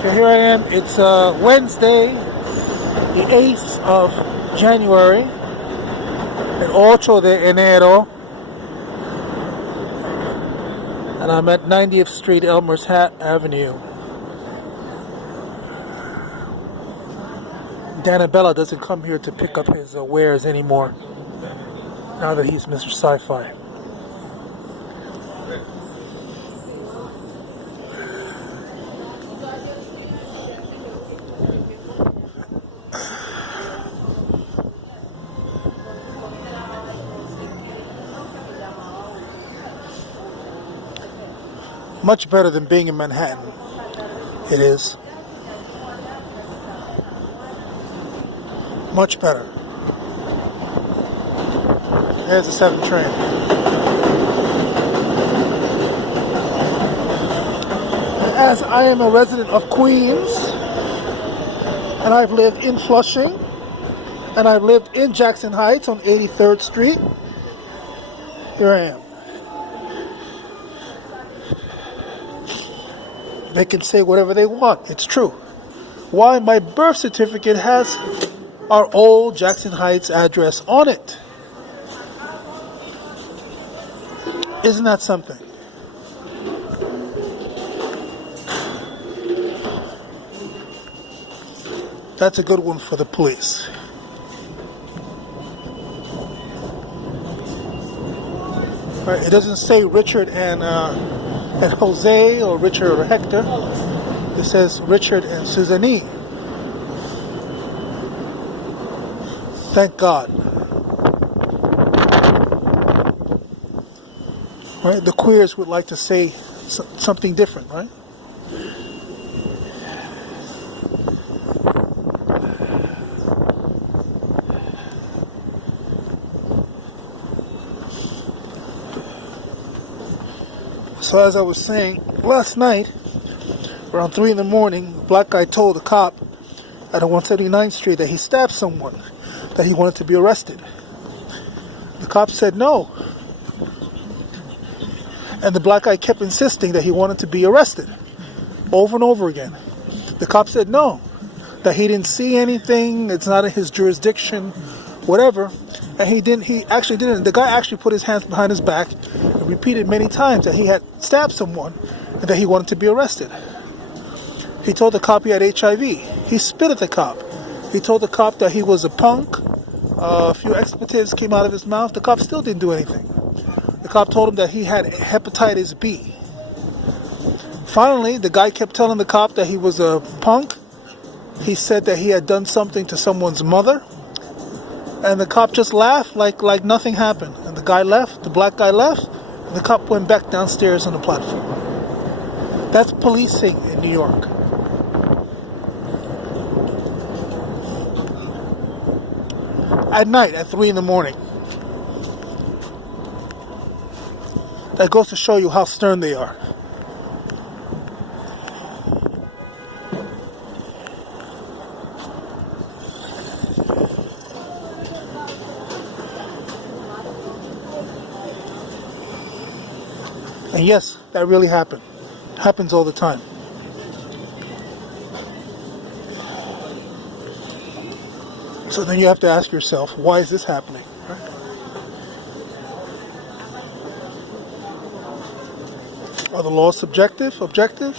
So here I am. It's Wednesday, the 8th of January, el 8 de enero, and I'm at 90th Street, Elmhurst Avenue. Danabella doesn't come here to pick up his wares anymore, now that he's Mr. Sci-Fi. Much better than being in Manhattan. It is. Much better. There's the 7 train. As I am a resident of Queens, and I've lived in Flushing, and I've lived in Jackson Heights on 83rd Street, here I am. They can say whatever they want. It's true. Why? My birth certificate has our old Jackson Heights address on it. Isn't that something? That's a good one for the police. Right, it doesn't say Richard and Jose or Richard or Hector. It says Richard and Suzanne. Thank God. Right? The queers would like to say something different, right? So as I was saying, last night, around 3 in the morning, a black guy told a cop at 179th Street that he stabbed someone, that he wanted to be arrested. The cop said no. And the black guy kept insisting that he wanted to be arrested over and over again. The cop said no, that he didn't see anything, it's not in his jurisdiction, whatever. And he actually didn't. The guy actually put his hands behind his back and repeated many times that he had stabbed someone and that he wanted to be arrested. He told the cop he had HIV. He spit at the cop. He told the cop that he was a punk. A few expletives came out of his mouth. The cop still didn't do anything. The cop told him that he had hepatitis B. Finally, the guy kept telling the cop that he was a punk. He said that he had done something to someone's mother. And the cop just laughed like nothing happened. And the guy left, the black guy left, and the cop went back downstairs on the platform. That's policing in New York. At night, at 3 in the morning. That goes to show you how stern they are. And yes, that really happened. Happens all the time. So then you have to ask yourself, why is this happening? Are the laws subjective? Objective?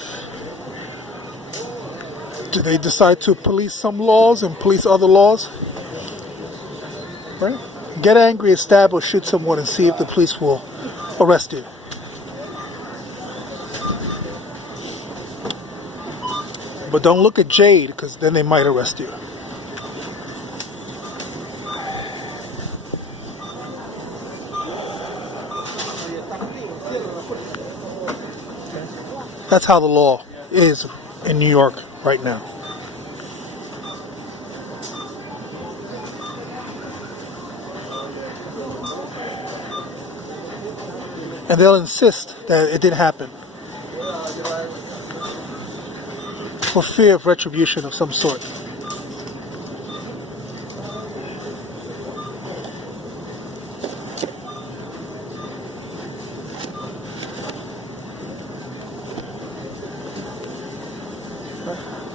Do they decide to police some laws and police other laws? Right? Get angry, stab, or shoot someone and see if the police will arrest you. But don't look at Jade, because then they might arrest you. That's how the law is in New York right now. And they'll insist that it didn't happen for fear of retribution of some sort.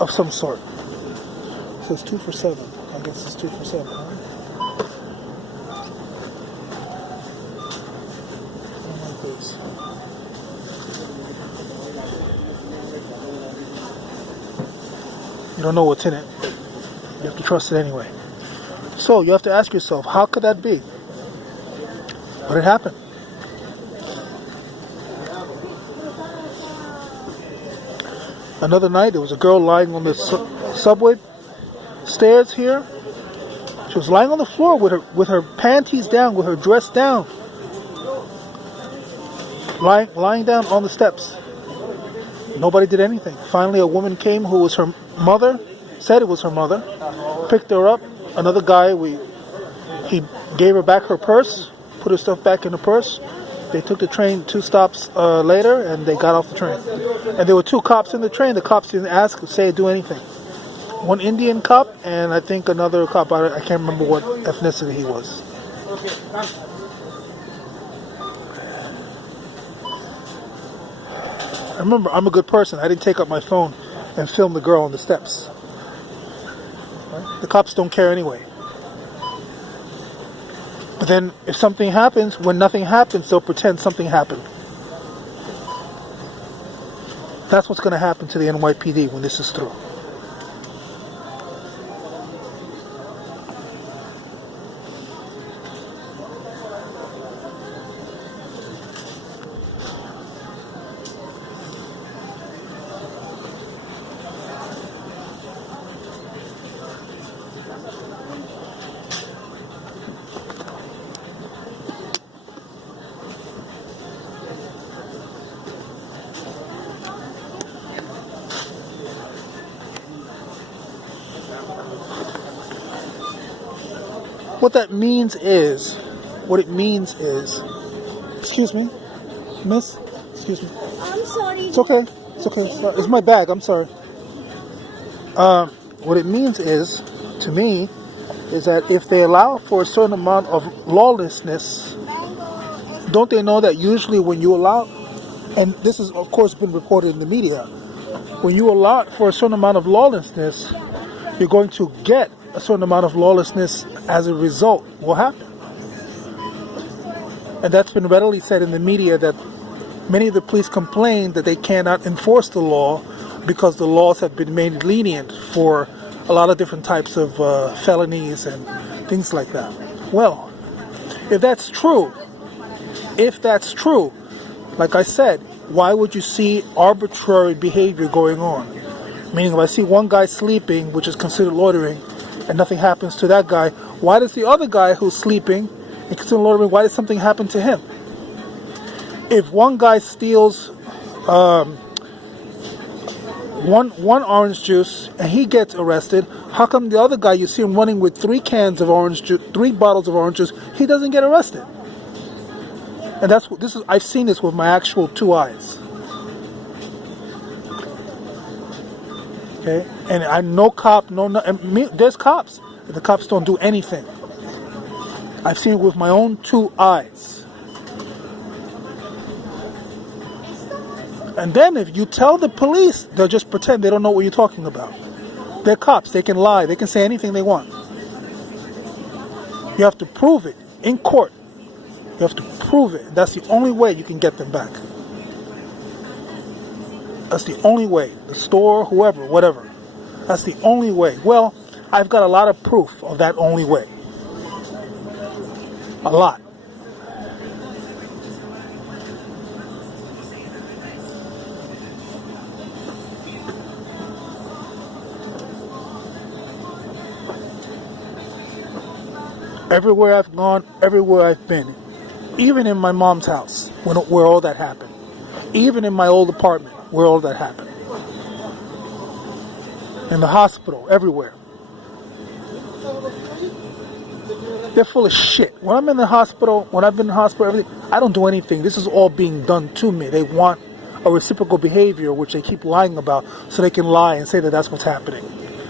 of some sort. So it's 2 for 7. I guess it's 2 for 7, huh? I don't like this. You don't know what's in it, but you have to trust it anyway. So you have to ask yourself, how could that be? What had happened? Another night, there was a girl lying on the subway stairs here. She was lying on the floor with her panties down, with her dress down, lying down on the steps. Nobody did anything. Finally, a woman came who was her mother, said it was her mother, picked her up. Another guy, he gave her back her purse, put her stuff back in the purse. They took the train 2 stops later, and they got off the train. And there were 2 cops in the train. The cops didn't do anything. One Indian cop, and I think another cop, I can't remember what ethnicity he was. I remember, I'm a good person. I didn't take up my phone and film the girl on the steps. Right? The cops don't care anyway. But then, if something happens, when nothing happens, they'll pretend something happened. That's what's going to happen to the NYPD when this is through. What it means is, excuse me, miss, excuse me. I'm sorry. It's okay. It's my bag. I'm sorry. What it means is, to me, is that if they allow for a certain amount of lawlessness, don't they know that usually when you allow, and this has of course been reported in the media, when you allow for a certain amount of lawlessness, you're going to get a certain amount of lawlessness as a result will happen. And that's been readily said in the media that many of the police complain that they cannot enforce the law because the laws have been made lenient for a lot of different types of felonies and things like that. Well, if that's true, like I said, why would you see arbitrary behavior going on? Meaning, if I see one guy sleeping, which is considered loitering, and nothing happens to that guy, why does the other guy who's sleeping and considered loitering, why does something happen to him? If one guy steals one orange juice and he gets arrested, how come the other guy, you see him running with 3 cans of orange juice, 3 bottles of orange juice, he doesn't get arrested? And I've seen this with my actual 2 eyes. Okay, and I'm no cop, there's cops. The cops don't do anything. I've seen it with my own 2 eyes. And then if you tell the police, they'll just pretend they don't know what you're talking about. They're cops. They can lie. They can say anything they want. You have to prove it in court. You have to prove it. That's the only way you can get them back. That's the only way. The store, whoever, whatever. That's the only way. Well, I've got a lot of proof of that only way. A lot. Everywhere I've gone, everywhere I've been, even in my mom's house, where all that happened, even in my old apartment, where all that happened, in the hospital, everywhere. They're full of shit. When I'm in the hospital, when I've been in the hospital, everything, I don't do anything. This is all being done to me. They want a reciprocal behavior, which they keep lying about, so they can lie and say that that's what's happening.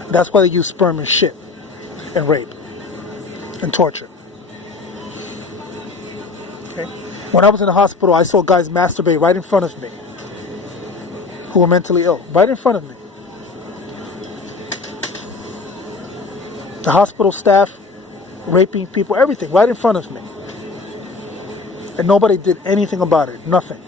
That's why they use sperm and shit, and rape, and torture. Okay? When I was in the hospital, I saw guys masturbate right in front of me, who were mentally ill, right in front of me. The hospital staff raping people, everything, right in front of me. And nobody did anything about it. Nothing.